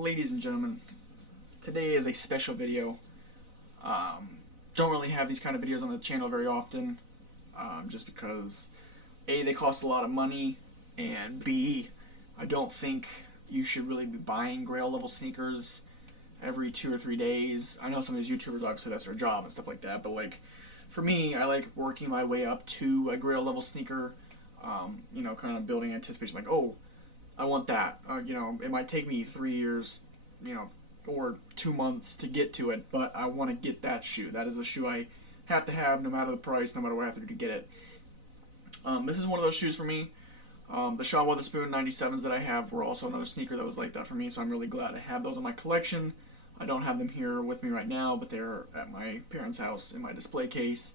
Ladies and gentlemen, today is a special video. Don't really have these kind of videos on the channel very often, just because A, they cost a lot of money, and B, I don't think you should really be buying grail level sneakers every 2 or 3 days. I know some of these YouTubers, obviously that's their job and stuff like that, but like, for me, I like working my way up to a grail level sneaker, kind of building anticipation, like, oh, I want that. It might take me 3 years, or 2 months to get to it, but I want to get that shoe. That is a shoe I have to have no matter the price, no matter what I have to do to get it. This is one of those shoes for me. The Sean Wotherspoon 97s that I have were also another sneaker that was like that for me, so I'm really glad to have those in my collection. I don't have them here with me right now, but they're at my parents' house in my display case,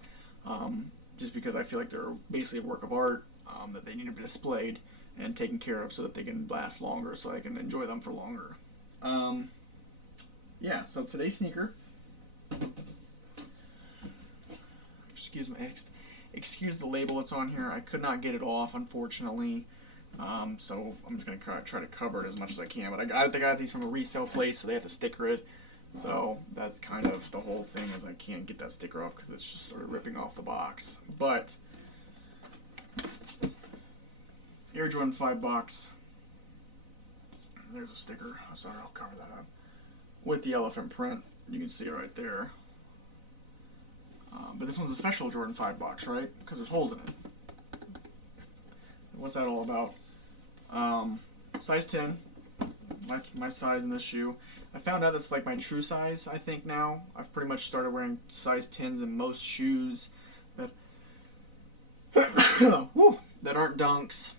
just because I feel like they're basically a work of art that they need to be displayed and taken care of so that they can last longer, so I can enjoy them for longer. Yeah, so today's sneaker, excuse the label that's on here. I could not get it off, unfortunately, so I'm just going to try to cover it as much as I can, but I got these from a resale place, so they have to sticker it, so that's kind of the whole thing, is I can't get that sticker off because it's just sort of ripping off the box. But Air Jordan 5 box. There's a sticker. I'm sorry, I'll cover that up. With the elephant print. You can see it right there. But this one's a special Jordan 5 box, right? Because there's holes in it. What's that all about? Size 10. My size in this shoe. I found out that's like my true size, I think, now. I've pretty much started wearing size 10s in most shoes that that aren't Dunks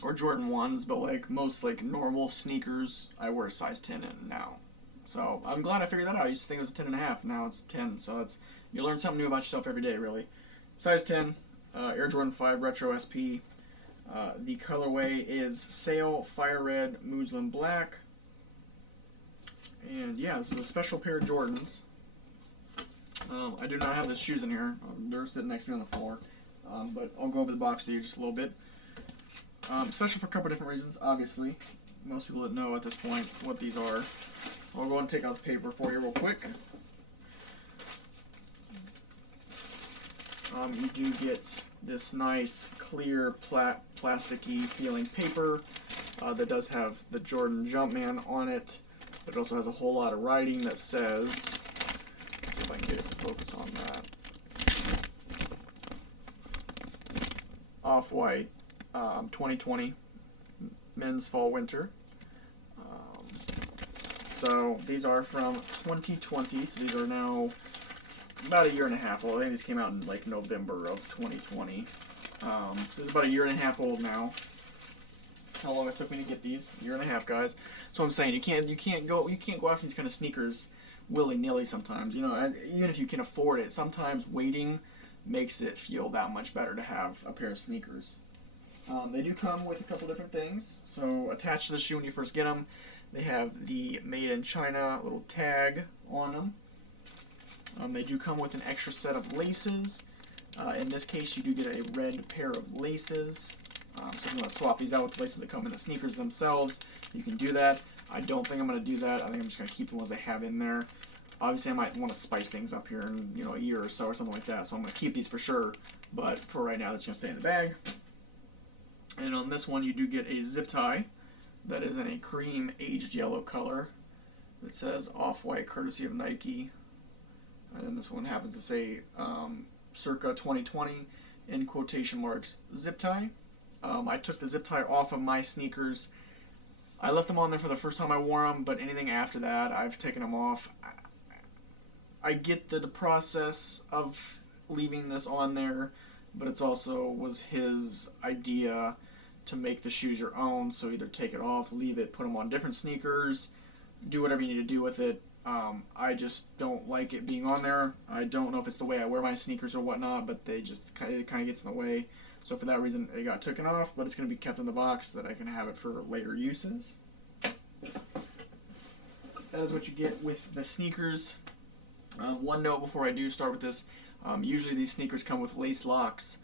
or Jordan 1s, but like most like normal sneakers, I wear a size 10 in now. So I'm glad I figured that out. I used to think it was a 10.5, now it's 10. So you learn something new about yourself every day, really. Size 10, Air Jordan 5 Retro SP. The colorway is Sail Fire Red Muslin Black. And yeah, this is a special pair of Jordans. I do not have the shoes in here. They're sitting next to me on the floor. But I'll go over the box to you just a little bit. Special for a couple different reasons, obviously. Most people that know at this point what these are. I'll go and take out the paper for you real quick. You do get this nice, clear, plasticky feeling paper that does have the Jordan Jumpman on it. But it also has a whole lot of writing that says, let's see if I can get it to focus on that. Off-White 2020 men's fall winter. So these are from 2020, so these are now about a year and a half old. I think these came out in like November of 2020. So this is about a year and a half old now. How long it took me to get these? A year and a half, guys. So I'm saying you can't go after these kind of sneakers willy-nilly sometimes. Even if you can afford it, sometimes waiting makes it feel that much better to have a pair of sneakers. They do come with a couple different things. So attached to the shoe when you first get them, they have the Made in China little tag on them. They do come with an extra set of laces. In this case, you do get a red pair of laces. So if you want to swap these out with the laces that come in the sneakers themselves, you can do that. I don't think I'm going to do that. I think I'm just going to keep the ones I have in there. Obviously, I might want to spice things up here in a year or so or something like that. So I'm going to keep these for sure. But for right now, that's going to stay in the bag. And on this one, you do get a zip tie that is in a cream aged yellow color. It says Off-White, courtesy of Nike. And then this one happens to say circa 2020 in quotation marks zip tie. I took the zip tie off of my sneakers. I left them on there for the first time I wore them, but anything after that, I've taken them off. I get the process of leaving this on there, but it's also was his idea to make the shoes your own, so either take it off, leave it, put them on different sneakers, do whatever you need to do with it. I just don't like it being on there. I don't know if it's the way I wear my sneakers or whatnot, but it kind of gets in the way. So for that reason, it got taken off, but it's going to be kept in the box so that I can have it for later uses. That is what you get with the sneakers. One note before I do start with this, usually these sneakers come with lace locks.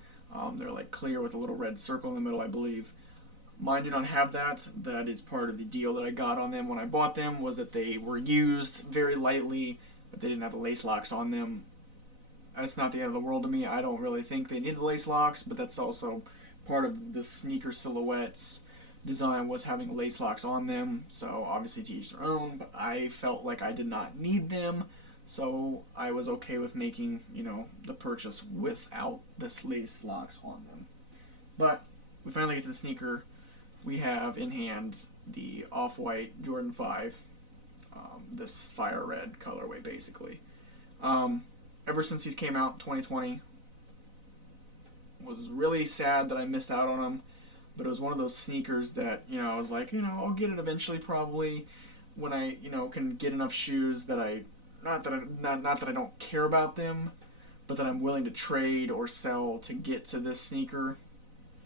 They're like clear with a little red circle in the middle, I believe. Mine do not have that. That is part of the deal that I got on them when I bought them, was that they were used very lightly, but they didn't have the lace locks on them. That's not the end of the world to me. I don't really think they need the lace locks, but that's also part of the sneaker silhouettes design, was having lace locks on them. So obviously to each their own, but I felt like I did not need them. So I was okay with making, the purchase without this lace locks on them. But we finally get to the sneaker. We have in hand the off-white Jordan 5, this fire red colorway basically. Um, Ever since these came out in 2020, was really sad that I missed out on them. But it was one of those sneakers that, I was like, I'll get it eventually probably when I, can get enough shoes that not that I don't care about them, but that I'm willing to trade or sell to get to this sneaker.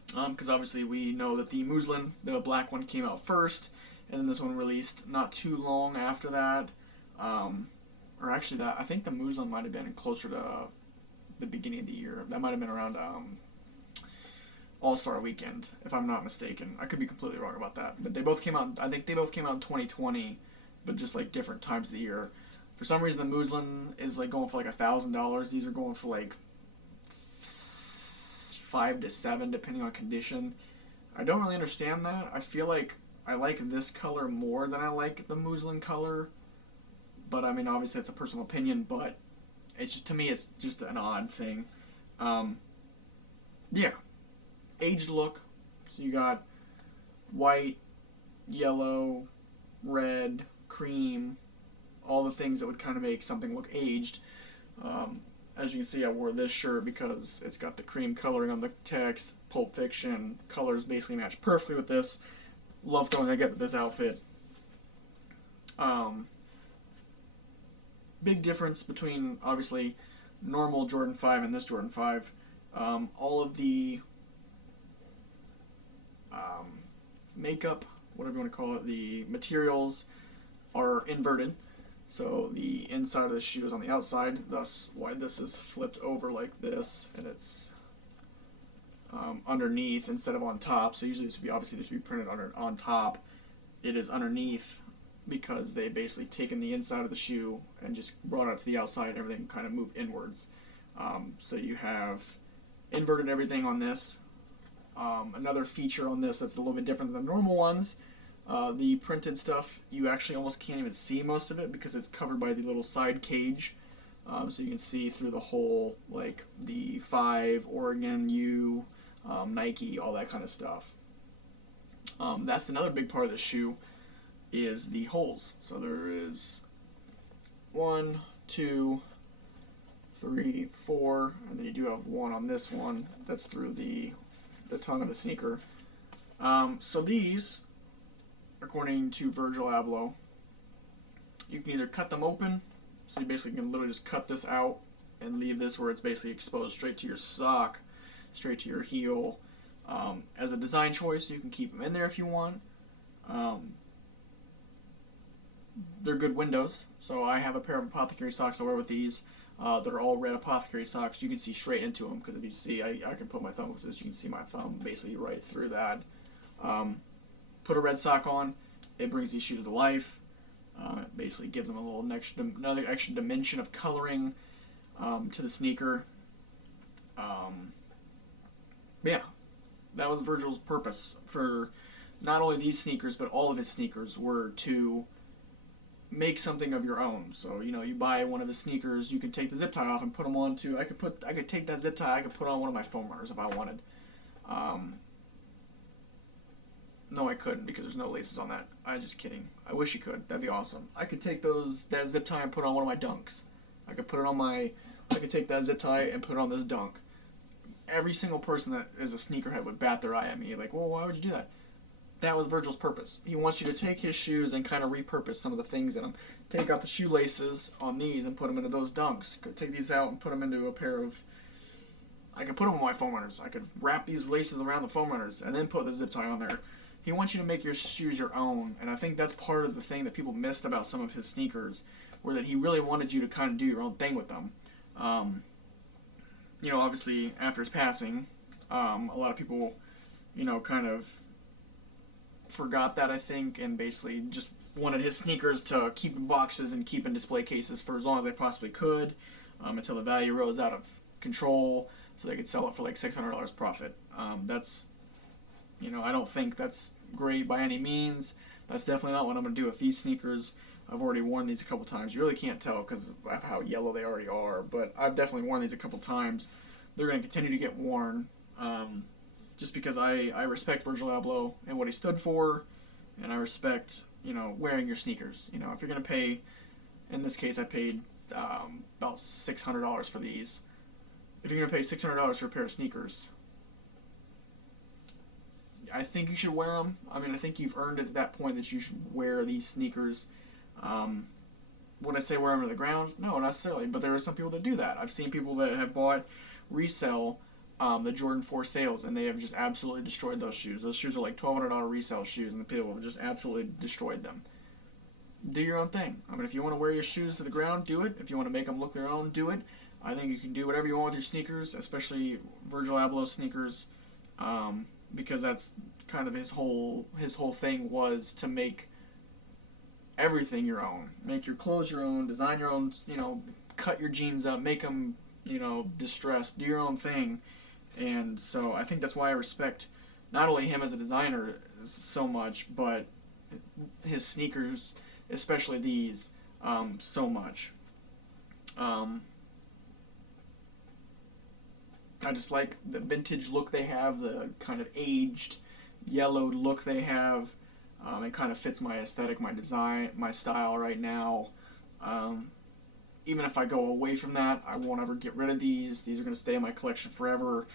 Because obviously we know that the Muslin, the black one, came out first, and then this one released not too long after that. Or actually, I think the Muslin might have been closer to the beginning of the year. That might have been around All-Star Weekend, if I'm not mistaken. I could be completely wrong about that. But they both came out, I think they both came out in 2020, but just like different times of the year. For some reason, the Muslin is like going for like $1,000. These are going for like 5 to 7, depending on condition. I don't really understand that. I feel like I like this color more than I like the Muslin color. But I mean, obviously, it's a personal opinion. But it's just, to me, it's just an odd thing. Um, yeah, aged look. So you got white, yellow, red, cream, all the things that would kind of make something look aged. Um, as you can see, I wore this shirt because it's got the cream coloring on the text. Pulp Fiction colors basically match perfectly with this. Love throwing I get with this outfit. Um, Big difference between obviously normal Jordan 5 and this Jordan 5. All of the um, makeup, whatever you want to call it, the materials are inverted. So the inside of the shoe is on the outside, thus why this is flipped over like this, and it's underneath instead of on top. So usually this would be obviously this would be printed on top. It is underneath because they basically taken the inside of the shoe and just brought it to the outside, and everything kind of moved inwards. So you have inverted everything on this. Another feature on this that's a little bit different than the normal ones, the printed stuff, you actually almost can't even see most of it because it's covered by the little side cage. So you can see through the whole, like the 5, Oregon, U, Nike, all that kind of stuff. That's another big part of the shoe, is the holes. So there is 1, 2, 3, 4, and then you do have one on this one that's through the tongue of the sneaker. So these, according to Virgil Abloh, you can either cut them open, so you basically can literally just cut this out and leave this where it's basically exposed straight to your sock, straight to your heel. As a design choice, you can keep them in there if you want. They're good windows, so I have a pair of apothecary socks I wear with these. They're all red apothecary socks. You can see straight into them because if you see, I can put my thumb up to this. You can see my thumb basically right through that. Put a red sock on, it brings these shoes to life. It basically gives them a little another extra dimension of coloring to the sneaker. Yeah, that was Virgil's purpose for not only these sneakers, but all of his sneakers were to make something of your own. So you buy one of his sneakers, you can take the zip tie off and put them onto. I could take that zip tie, I could put on one of my foam runners if I wanted. No, I couldn't because there's no laces on that. I'm just kidding. I wish you could. That'd be awesome. I could take that zip tie and put on one of my dunks. I could take that zip tie and put it on this dunk. Every single person that is a sneakerhead would bat their eye at me like, well, why would you do that? That was Virgil's purpose. He wants you to take his shoes and kind of repurpose some of the things in them. Take out the shoelaces on these and put them into those dunks. Take these out and put them into a pair of... I could put them on my foam runners. I could wrap these laces around the foam runners and then put the zip tie on there. He wants you to make your shoes your own, and I think that's part of the thing that people missed about some of his sneakers, were that he really wanted you to kind of do your own thing with them. Obviously, after his passing, a lot of people, kind of forgot that, I think, and basically just wanted his sneakers to keep in boxes and keep in display cases for as long as they possibly could, until the value rose out of control, so they could sell it for like $600 profit. That's, I don't think that's great by any means. That's definitely not what I'm going to do with these sneakers. I've already worn these a couple times. You really can't tell because of how yellow they already are, but I've definitely worn these a couple times. They're going to continue to get worn, just because I respect Virgil Abloh and what he stood for, and I respect, wearing your sneakers. If you're going to pay, in this case I paid about $600 for these. If you're going to pay $600 for a pair of sneakers, I think you should wear them. I mean, I think you've earned it at that point that you should wear these sneakers. Would I say wear them to the ground? No, not necessarily, but there are some people that do that. I've seen people that have bought resell the Jordan 4 sales, and they have just absolutely destroyed those shoes. Those shoes are like $1,200 resale shoes, and the people have just absolutely destroyed them. Do your own thing. I mean, if you want to wear your shoes to the ground, do it. If you want to make them look their own, do it. I think you can do whatever you want with your sneakers, especially Virgil Abloh sneakers, because that's kind of his whole thing was to make everything your own. Make your clothes your own, design your own, cut your jeans up, make them, distressed, do your own thing. And so I think that's why I respect not only him as a designer so much, but his sneakers, especially these, so much. I just like the vintage look they have, the kind of aged, yellowed look they have. It kind of fits my aesthetic, my design, my style right now. Even if I go away from that, I won't ever get rid of these. These are going to stay in my collection forever.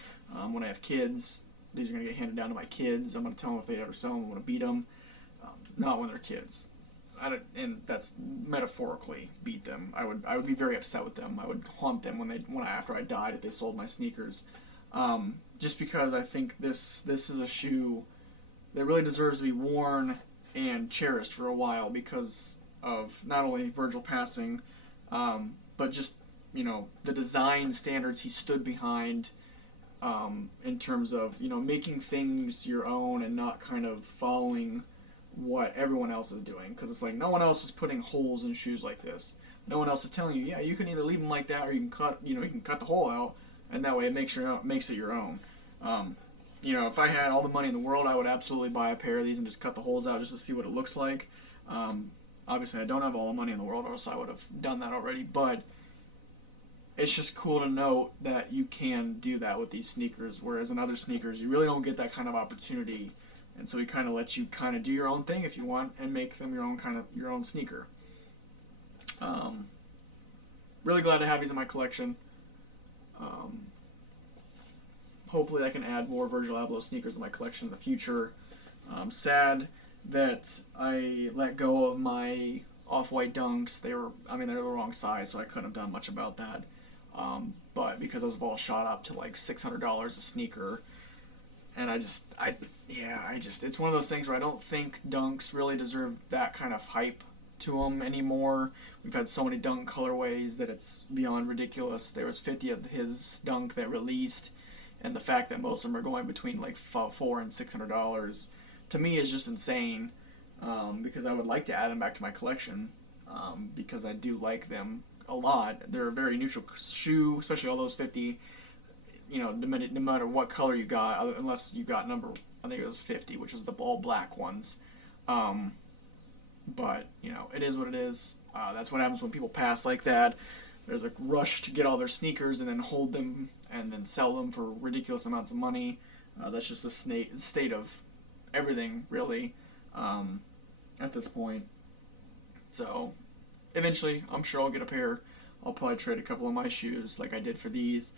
When I have kids, these are going to get handed down to my kids. I'm going to tell them if they ever sell them, I'm going to beat them. Not when they're kids. And that's metaphorically beat them. I would be very upset with them. I would haunt them after I died if they sold my sneakers. Just because I think this is a shoe that really deserves to be worn and cherished for a while because of not only Virgil passing, but just the design standards he stood behind, in terms of making things your own and not kind of following what everyone else is doing, because it's like no one else is putting holes in shoes like this. No one else is telling you, yeah, you can either leave them like that or you can cut the hole out, and that way it makes it your own. If I had all the money in the world, I would absolutely buy a pair of these and just cut the holes out just to see what it looks like. Obviously, I don't have all the money in the world, or else I would have done that already. But it's just cool to note that you can do that with these sneakers, whereas in other sneakers, you really don't get that kind of opportunity. And so he kind of lets you kind of do your own thing if you want and make them your own sneaker. Really glad to have these in my collection. Hopefully I can add more Virgil Abloh sneakers in my collection in the future. I'm sad that I let go of my off-white dunks. They're the wrong size, so I couldn't have done much about that. But because those have all shot up to like $600 a sneaker, and it's one of those things where I don't think dunks really deserve that kind of hype to them anymore. We've had so many dunk colorways that it's beyond ridiculous. There was 50 of his dunk that released, and the fact that most of them are going between like $400 and $600 to me is just insane. Because I would like to add them back to my collection, because I do like them a lot. They're a very neutral shoe, especially all those 50. No matter what color you got, unless you got number, I think it was 50, which was the all black ones. But it is what it is. That's what happens when people pass like that. There's a rush to get all their sneakers and then hold them and then sell them for ridiculous amounts of money. That's just the state of everything, really, at this point. So eventually, I'm sure I'll get a pair. I'll probably trade a couple of my shoes like I did for these.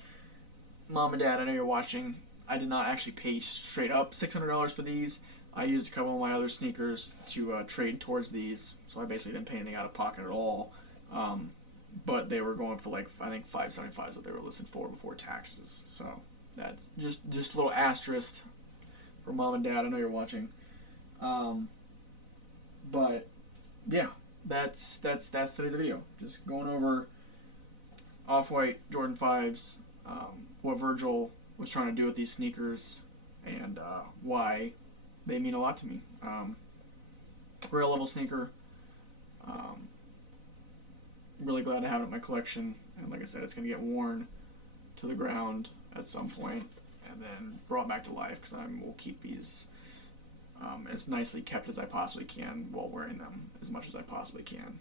Mom and Dad, I know you're watching. I did not actually pay straight up $600 for these. I used a couple of my other sneakers to trade towards these, so I basically didn't pay anything out of pocket at all. But they were going for like, I think $575 is what they were listed for before taxes. So that's just a little asterisk for Mom and Dad. I know you're watching. But yeah, that's today's video. Just going over off-white Jordan 5s. What Virgil was trying to do with these sneakers, and why they mean a lot to me. Grail level sneaker. Um, really glad to have it in my collection. And like I said, it's going to get worn to the ground at some point and then brought back to life because I will keep these as nicely kept as I possibly can while wearing them as much as I possibly can.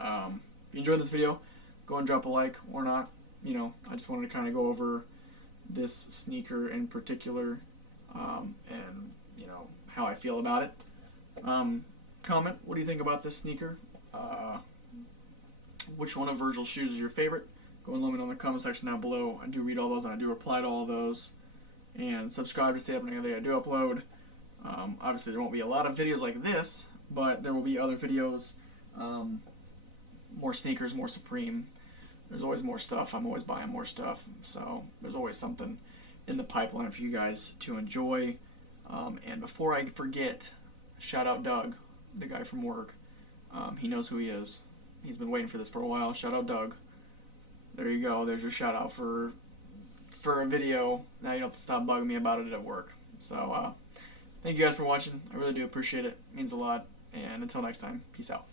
If you enjoyed this video, go and drop a like or not. You know, I just wanted to kind of go over this sneaker in particular and, you know, how I feel about it. Comment, what do you think about this sneaker? Which one of Virgil's shoes is your favorite? Go and let me know in the comment section down below. I do read all those and I do reply to all of those. And subscribe to stay up on anything I do upload. Obviously, there won't be a lot of videos like this, but there will be other videos. More sneakers, more Supreme. There's always more stuff. I'm always buying more stuff. So there's always something in the pipeline for you guys to enjoy. And before I forget, shout out Doug, the guy from work. He knows who he is. He's been waiting for this for a while. Shout out Doug. There you go. There's your shout out for a video. Now you don't have to stop bugging me about it at work. So thank you guys for watching. I really do appreciate it. It means a lot. And until next time, peace out.